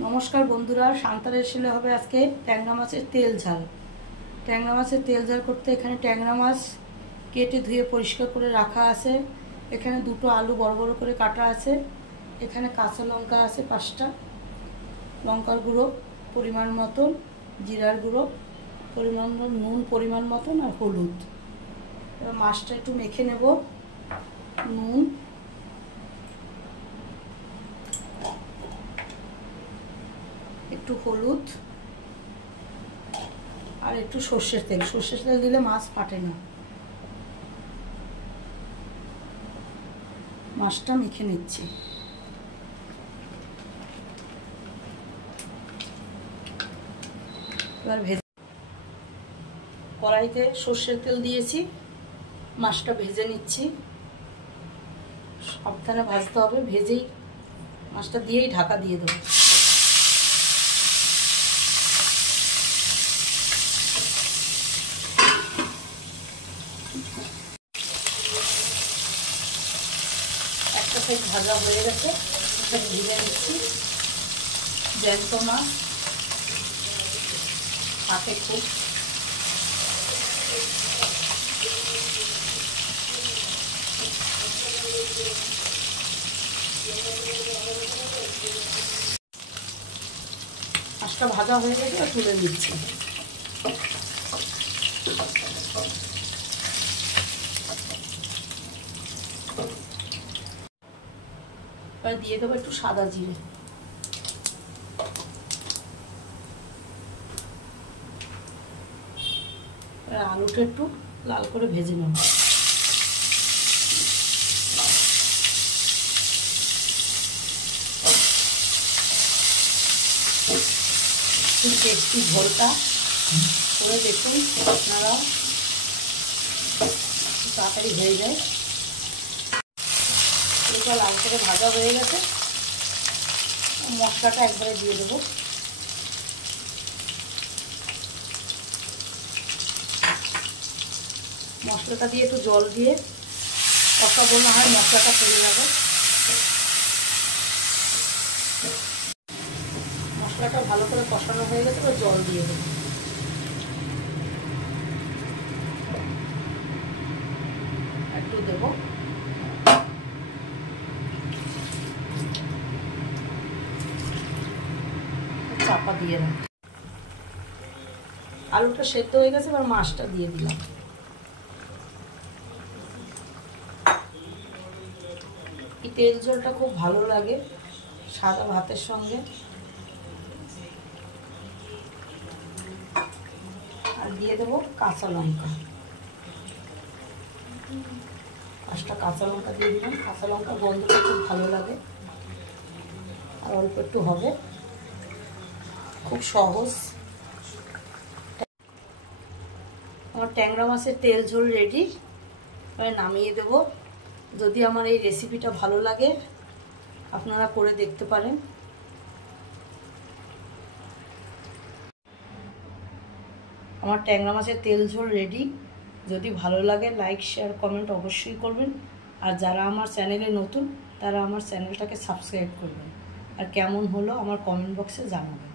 नमस्कार बंधुरा शांता रेसिपी হবে আজকে ট্যাংরা মাছের তেল ঝাল। ট্যাংরা মাছের তেল ঝাল করতে এখানে ট্যাংরা মাছ কেটে ধুয়ে পরিষ্কার করে রাখা আছে। এখানে দুটো আলু বড় বড় করে কাটা আছে। এখানে কাঁচা লঙ্কা আছে 5টা, লঙ্কার গুঁড়ো পরিমাণ মতন, জিরার গুঁড়ো পরিমাণ মতন, নুন পরিমাণ মতন আর হলুদ। এবার মাছটা একটু মেখে নেব। নুন, একটু হলুদ আর একটু সর্ষের তেল। সর্ষের তেল দিলে মাছ ফাটে না। মাছটা মেখে নিচ্ছি। এবার ভেজে কড়াইতে সর্ষের তেল দিয়েছি, মাছটা ভেজে নিচ্ছি। সাবধানে ভাজতে হবে, ভেজেই মাছটা দিয়েই ঢাকা দিয়ে দেবো। একটা সাইড ভাজা হয়ে গেছে, এটা ভেজে নিচ্ছি। জ্যান্ত মাছ হাতে খুব মাছটা ভাজা হয়ে গেছে, তুলে দিচ্ছি। এবার দিয়ে দেবো একটু সাদা জিরে। আলুটা একটু লাল করে ভেজে নেব। টেস্টি ঝোলটা করে দেখুন আপনারা, তাড়াতাড়ি হয়ে যায়। এটা লাল করে ভাজা হয়ে গেছে, মশলাটা একবারে দিয়ে দেবো। মশলাটা দিয়ে একটু জল দিয়ে কষাবো, না হয় মশলাটা পুড়ে যাবে। মশলাটা ভালো করে কষানো হয়ে গেছে, এবার জল দিয়ে দেবো। একটু দেবো। চাপা দিয়ে দেবো। আলুটা সেদ্ধ হয়ে গেছে, এবার মাছটা দিয়ে দিলাম। এই তেল ঝোলটা খুব ভালো লাগে সাদা ভাতের সঙ্গে। আর দিয়ে দেবো কাঁচা লঙ্কা। 5টা কাঁচা লঙ্কা দিয়ে দিলাম। কাঁচা লঙ্কা গন্ধটা খুব ভালো লাগে। আর অল্প একটু হবে, খুব সহজ। আমার ট্যাংরা মাছের তেল ঝোল রেডি। এবার নামিয়ে দেবো। যদি আমার এই রেসিপিটা ভালো লাগে আপনারা করে দেখতে পারেন। আমার ট্যাংরা মাছের তেল ঝোল রেডি। যদি ভালো লাগে লাইক, শেয়ার, কমেন্ট অবশ্যই করবেন। আর যারা আমার চ্যানেলে নতুন তারা আমার চ্যানেলটাকে সাবস্ক্রাইব করবেন। আর কেমন হলো আমার কমেন্ট বক্সে জানাবেন।